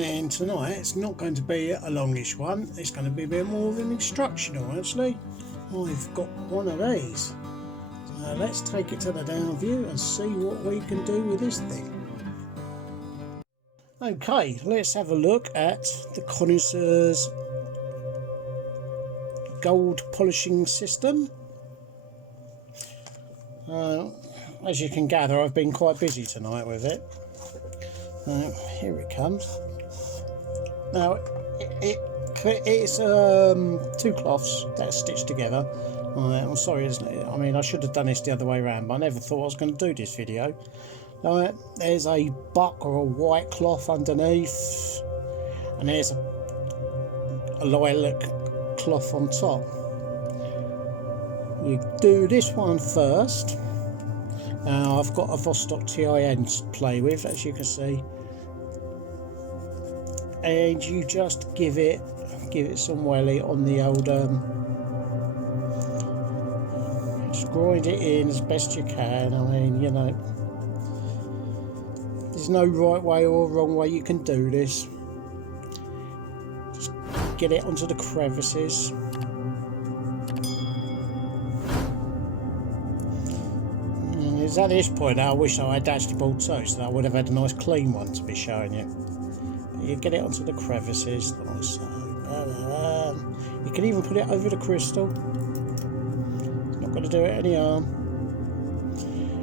And tonight it's not going to be a longish one, it's going to be a bit more of an instructional actually. I've got one of these. So let's take it to the down view and see what we can do with this thing. Okay, let's have a look at the Connoisseurs gold polishing system. As you can gather, I've been quite busy tonight with it. Here it comes. Now it's two cloths that are stitched together. I'm sorry, I mean, I should have done this the other way around, but I never thought I was going to do this video. There's a buck or a white cloth underneath, and there's a lilac cloth on top. You do this one first. Now I've got a Vostok TIN to play with, as you can see, and you just give it some welly on the old just grind it in as best you can. I mean, you know, there's no right way or wrong way you can do this. Just get it onto the crevices. And it's at this point now I wish I had actually bought two, so that I would have had a nice clean one to be showing you. But you get it onto the crevices like so. You can even put it over the crystal. Got to do it any harm.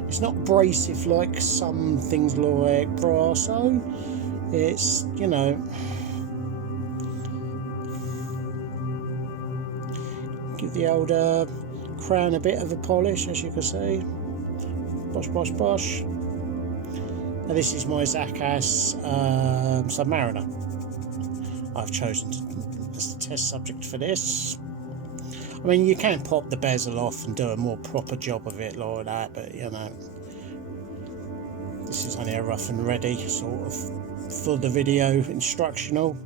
It's not abrasive like some things like brasso. It's, you know, give the old crown a bit of a polish, as you can see. Bosh, bosh, bosh. Now this is my Szatszoi'š Submariner. I've chosen as the test subject for this. I mean, you can pop the bezel off and do a more proper job of it like that, but you know, this is only a rough and ready sort of for the video instructional.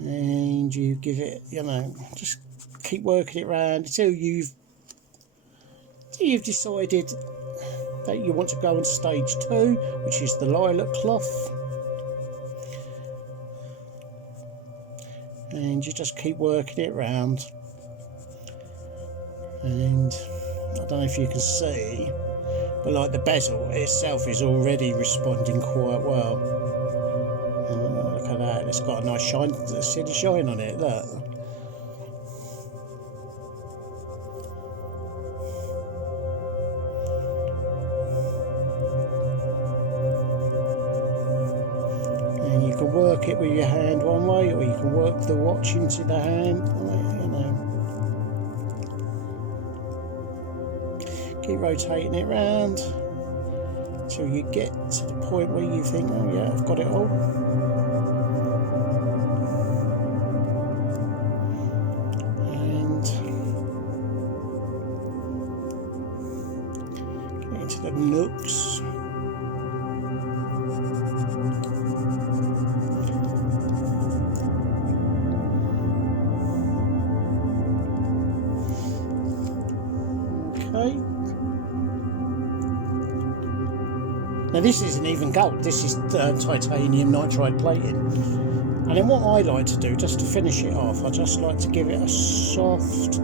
And you give it, you know, just keep working it around until you've decided that you want to go on stage 2, which is the lilac cloth. And you just keep working it round, and I don't know if you can see, but like the bezel itself is already responding quite well. And look at that, it's got a nice shine, see the shine on it, look. You can work it with your hand one way, or you can work the watch into the hand, you know. Keep rotating it round until you get to the point where you think, oh yeah, I've got it all. And get into the nooks. Now this isn't even gold, this is titanium nitride plating. And then what I like to do, just to finish it off, I just like to give it a soft,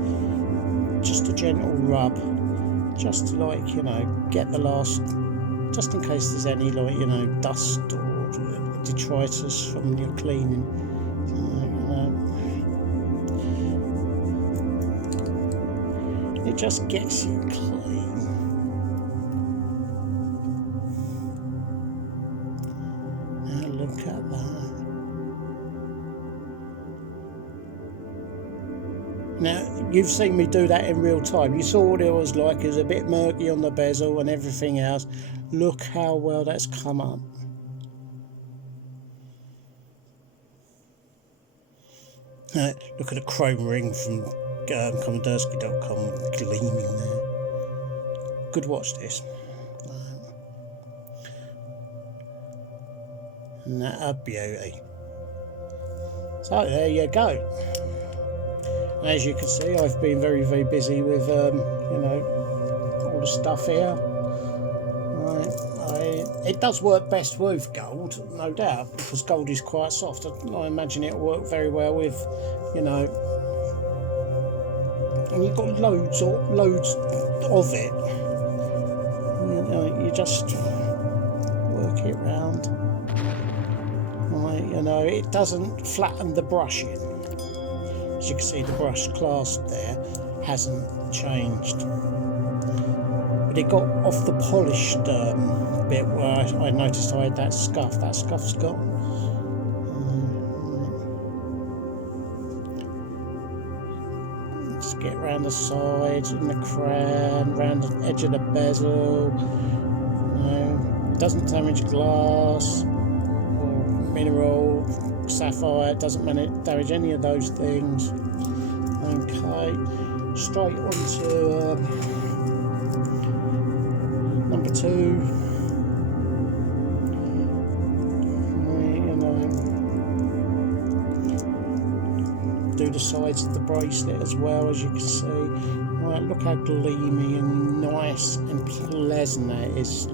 just a gentle rub, just to, like, you know, get the last, just in case there's any, like, you know, dust or detritus from your cleaning. It just gets you clean. Now look at that. Now you've seen me do that in real time. You saw what it was like. It was a bit murky on the bezel and everything else. Look how well that's come up. Look at the chrome ring from Kommandersky.com gleaming there. Good watch this. And that a beauty. So there you go. And as you can see, I've been very, very busy with you know, all the stuff here. Right, it does work best with gold, no doubt, because gold is quite soft. I imagine it'll work very well with, you know, and you've got loads of it. You know, you just work it round. Right, you know, it doesn't flatten the brushing. As you can see, the brush clasp there hasn't changed. But it got off the polished bit where I noticed I had that scuff. That scuff's gone. Let's get around the sides and the crown, around the edge of the bezel. No, doesn't damage glass or mineral, sapphire. Doesn't damage any of those things. Okay, straight onto number 2. You know, do the sides of the bracelet as well, as you can see. Right, look how gleamy and nice and pleasant that is.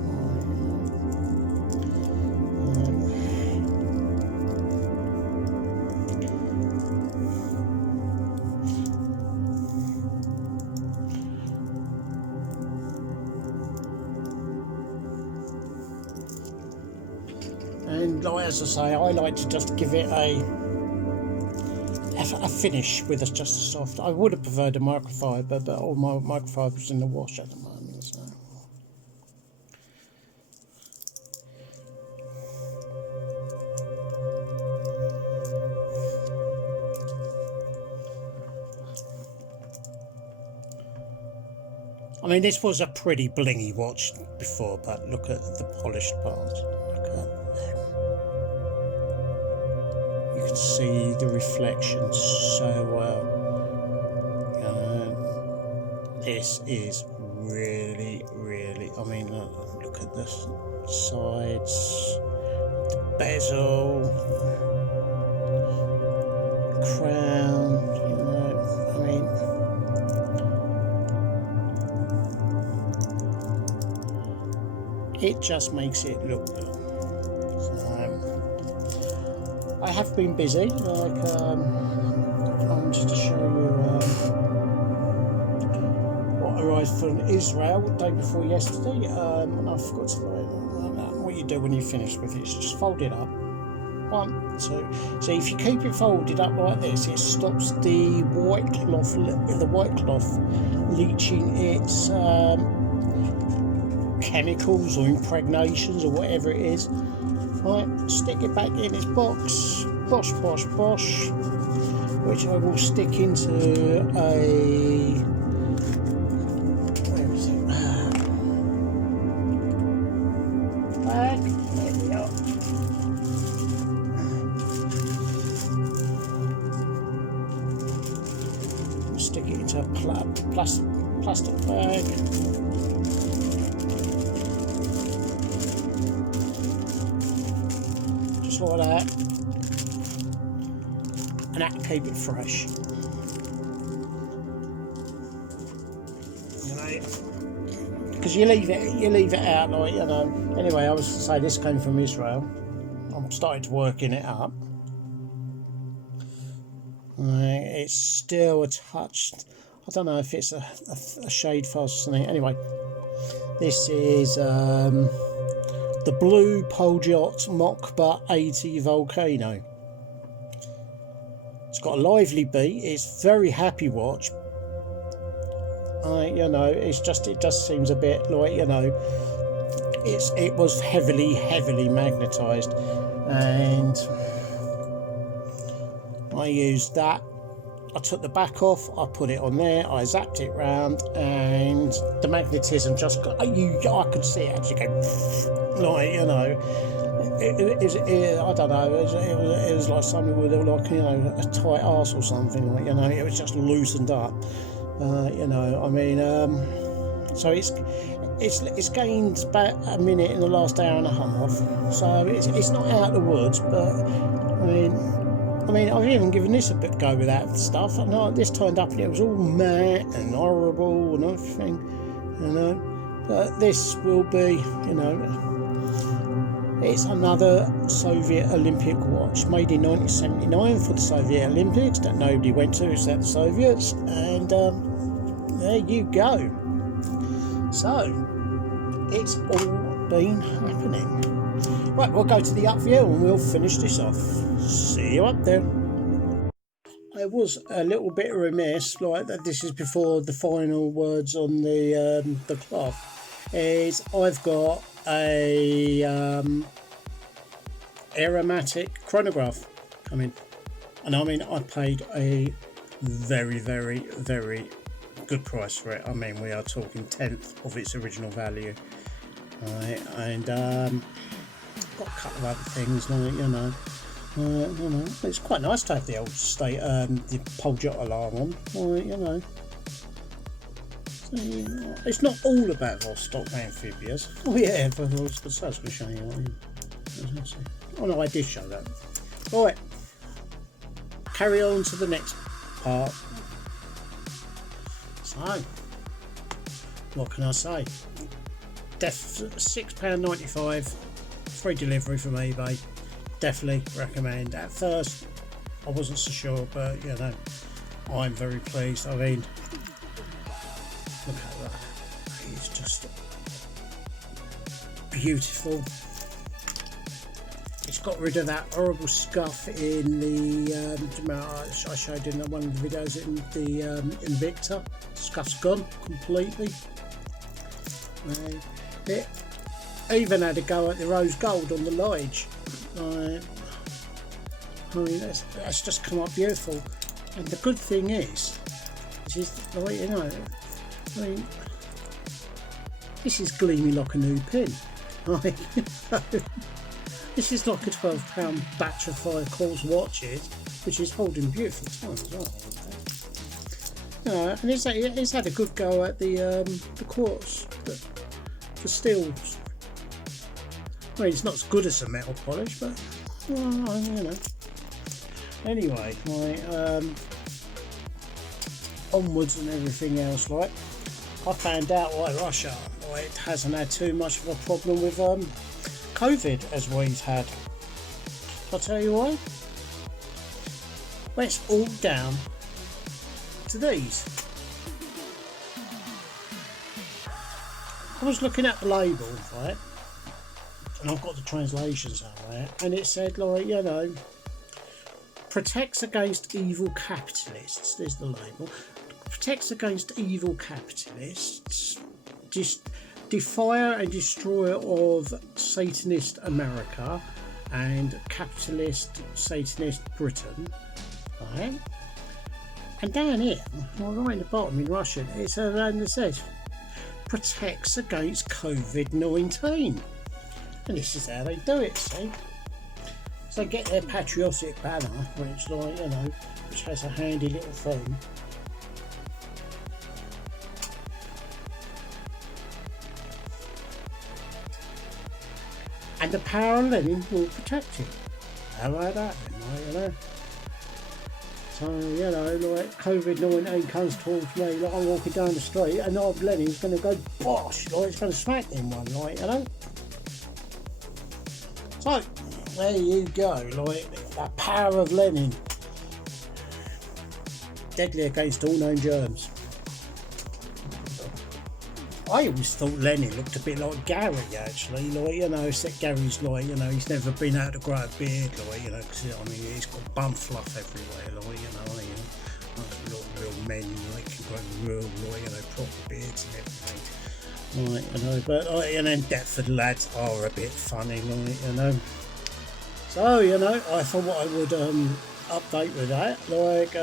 And as I say, I like to just give it a finish with just a soft. I would have preferred a microfiber, but all my microfiber's in the wash at the moment. So. I mean, this was a pretty blingy watch before, but look at the polished parts. Look at them. You can see the reflection so well. This is really, really. I mean, look at the sides, the bezel, crown. You know, I mean, it just makes it look good. I have been busy, like just to show you what arrived from Israel the day before yesterday, and I forgot to what you do when you finish with it is just fold it up. 1, 2. So if you keep it folded up like this, it stops the white cloth leaching its chemicals or impregnations or whatever it is. Right, stick it back in its box, bosh, bosh, bosh, which I will stick into a, where is it, bag, there we are. Stick it into a plastic bag. Like that, and that keep it fresh. You know, because you leave it out, like, you know. Anyway, I was to say this came from Israel. I'm starting to working it up. It's still a touch. I don't know if it's a shade fast or something. Anyway, this is the Blue Poljot Mokba 80 Volcano. It's got a lively beat. It's very happy watch. You know, it just seems a bit like, you know, it was heavily magnetized, and I used that. I took the back off, I put it on there, I zapped it round, and the magnetism just got, I could see it actually go, like, you know, I don't know, it was like something with, like, you know, a tight arse or something, like, you know, it was just loosened up, you know, I mean, so it's gained about a minute in the last hour and a half, so it's not out of the woods, but, I mean, I've even given this a bit go with that stuff. And this turned up and it was all matte and horrible and everything, you know. But this will be, you know, It's another Soviet Olympic watch made in 1979 for the Soviet Olympics that nobody went to except the Soviets, and there you go. So it's all been happening. Right, we'll go to the up view and we'll finish this off. See you up there. I was a little bit remiss, like that. This is before the final words on the cloth. Is I've got a aromatic chronograph coming, and I mean I paid a very good price for it. I mean we are talking 1/10 of its original value. Right, and got a couple of other things like you know, it's quite nice to have the old state the pole jot alarm on. Right, you know. So, it's not all about Vostok amphibious. Oh yeah, I was going to show you. Oh no, I did show that. Right, carry on to the next part. So, what can I say? £6.95, free delivery from eBay. Definitely recommend. At first, I wasn't so sure, but you know, I'm very pleased. I mean, look at that. It's just beautiful. It's got rid of that horrible scuff in the I showed in one of the videos in the Invicta. Scuff's gone completely. It even had a go at the rose gold on the liege. I mean that's just come up beautiful. And the good thing is like, you know, I mean, this is gleaming like a new pin. Right? This is like a £12 batch of 5 course watches, which is holding beautiful time as well. And it's had a good go at the quartz for steels. I mean, it's not as good as a metal polish, but well, you know. Anyway, onwards and everything else. Like, I found out why Russia hasn't had too much of a problem with COVID as we've had. I'll tell you why. Well, it's all down to these. I was looking at the label, right, and I've got the translations out there, and it said, like, you know, protects against evil capitalists. There's the label. Protects against evil capitalists. Just defier and destroyer of Satanist America and capitalist Satanist Britain. Right? And down here, right in the bottom in Russian, it says protects against COVID-19. And this is how they do it, see? So they get their patriotic banner, which, like, you know, which has a handy little thing. And the power of Lenin will protect you. How about that then, right, you know? So, you know, like, COVID-19 comes towards me, like, I'm walking down the street and Lenin's going to go bosh, like, it's going to smack him one, like, you know? So, there you go, like, the power of Lenin. Deadly against all known germs. I always thought Lenin looked a bit like Gary, actually, like, you know, except Gary's like, you know, he's never been able to grow a beard, like, you know, because, I mean, he's got bum fluff everywhere, like, you know, real men, like, can grow real, like, you know, proper beards and everything, like, you know, but, like, and then Deptford lads are a bit funny, like, you know. So, you know, I thought I would update with that, like,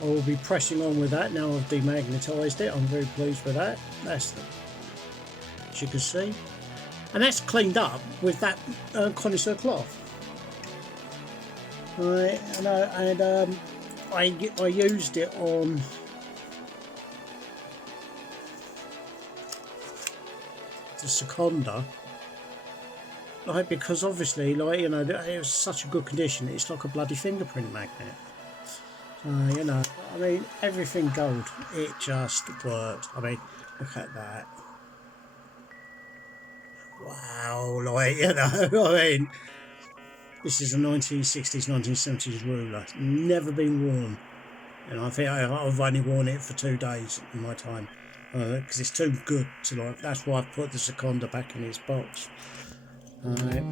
I will be pressing on with that now I've demagnetised it. I'm very pleased with that. That's the, as you can see, and that's cleaned up with that Connoisseurs cloth. Right, and I used it on the Seconda, like, because obviously, like, you know, it was such a good condition. It's like a bloody fingerprint magnet. You know, I mean, everything gold, it just works. I mean, look at that. Wow, like, you know, I mean, this is a 1960s, 1970s ruler. It's never been worn. And I think I've only worn it for 2 days in my time. Because it's too good to like, that's why I put the seconda back in its box. Alright.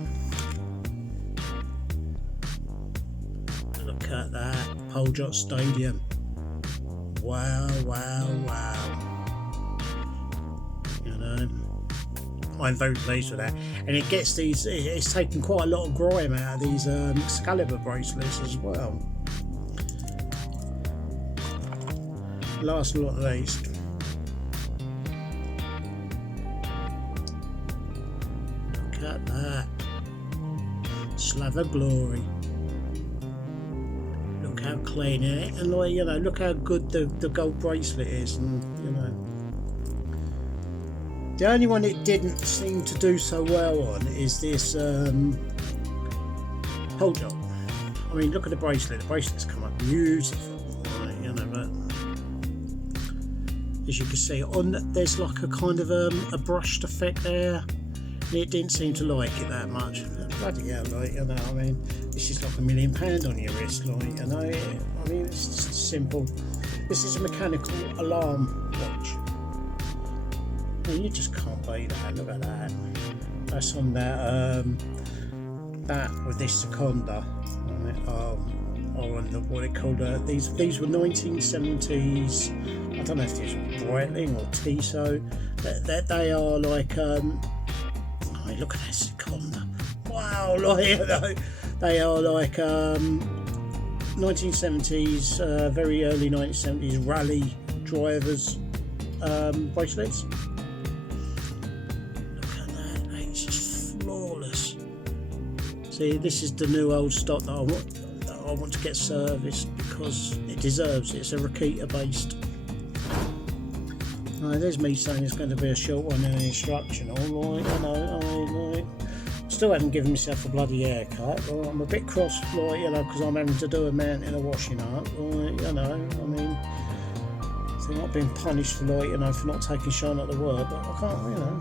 Look at that, Poljot Stadium. Wow, wow, wow. You know, I'm very pleased with that. And it gets these, it's taken quite a lot of grime out of these Excalibur bracelets as well. Last but not least, look at that, Slava Glory. Look how clean it is, and like, you know, look how good the gold bracelet is, and you know, the only one it didn't seem to do so well on is this Poljot. I mean, look at the bracelet. The bracelet's come up beautiful, right, you know, but as you can see, on there's like a kind of a brushed effect there. It didn't seem to like it that much. Bloody hell, like, you know, I mean, this is like £1 million on your wrist, like, you know. I mean, it's just simple. This is a mechanical alarm watch. I mean, you just can't beat that. Look at that. That's on that that with this seconda. Right, or on the, what it called, these were 1970s. I don't know if these were Breitling or Tissot. They are like I mean, look at that seconda. Wow, like, you know, they are like 1970s, very early 1970s rally drivers bracelets. Look at that, it's just flawless. See, this is the new old stock that I want to get serviced because it deserves it. It's a Rakita based. There's me saying it's going to be a short one and an instructional. Like, you know, still haven't given myself a bloody haircut. Well, I'm a bit cross, like, you know, because I'm having to do a mount in a washing up. Like, you know, I mean, I'm not being punished for, like, you know, for not taking Charlotte to work, but I can't, you know.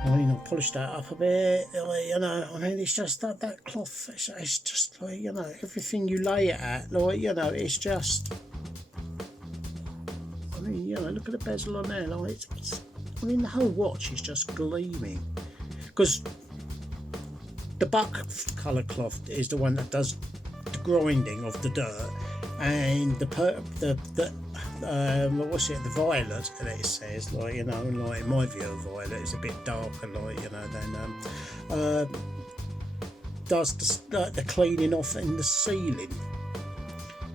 I mean, I'll polish that up a bit, like, you know. I mean, it's just that cloth. It's just like, you know, everything you lay it at, like, you know, it's just. I mean, you know, look at the bezel on there. Like, I mean, the whole watch is just gleaming. Because the buck colour cloth is the one that does the grinding of the dirt, and the what's it? The violet that it says, like, you know, like in my view of violet, it's a bit darker, like, you know, than does the cleaning off in the ceiling.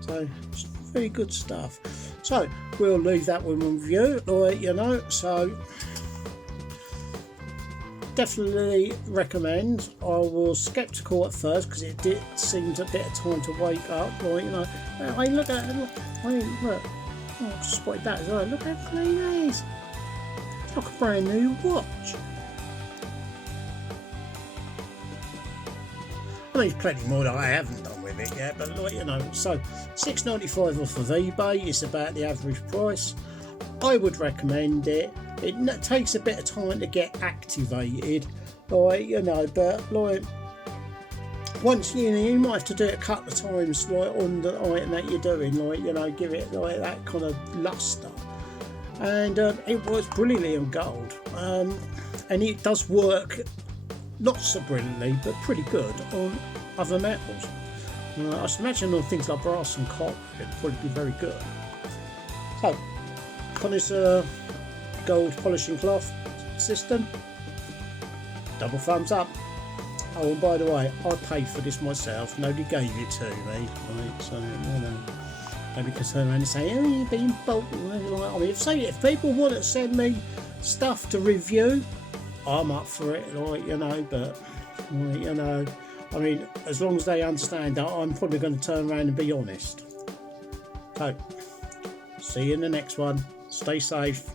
So it's very good stuff. So we'll leave that one with you, like, you know. So definitely recommend. I was sceptical at first because it did seem a bit of time to wake up, like, you know. I mean, look at that. I mean, look. Oh, I just spotted that as well. Look how clean that is. It's like a brand new watch. I mean, there's plenty more that I haven't done with it yet, but, like, you know, so $6.95 off of eBay is about the average price. I would recommend it. It takes a bit of time to get activated, like, you know, but, like, once, you know, you might have to do it a couple of times, like, on the item that you're doing, like, you know, give it like that kind of luster. And it works brilliantly on gold, and it does work not so brilliantly, but pretty good on other metals. I should imagine on things like brass and copper, it'd probably be very good. So, Connoisseurs gold polishing cloth system, double thumbs up. Oh, and by the way, I paid for this myself. Nobody gave it to me, right? So, you know, maybe can turn around and say, "Oh, you're being bought." I mean, if people want to send me stuff to review, I'm up for it, like, you know. But, like, you know, I mean, as long as they understand that, I'm probably going to turn around and be honest. So, see you in the next one. Stay safe.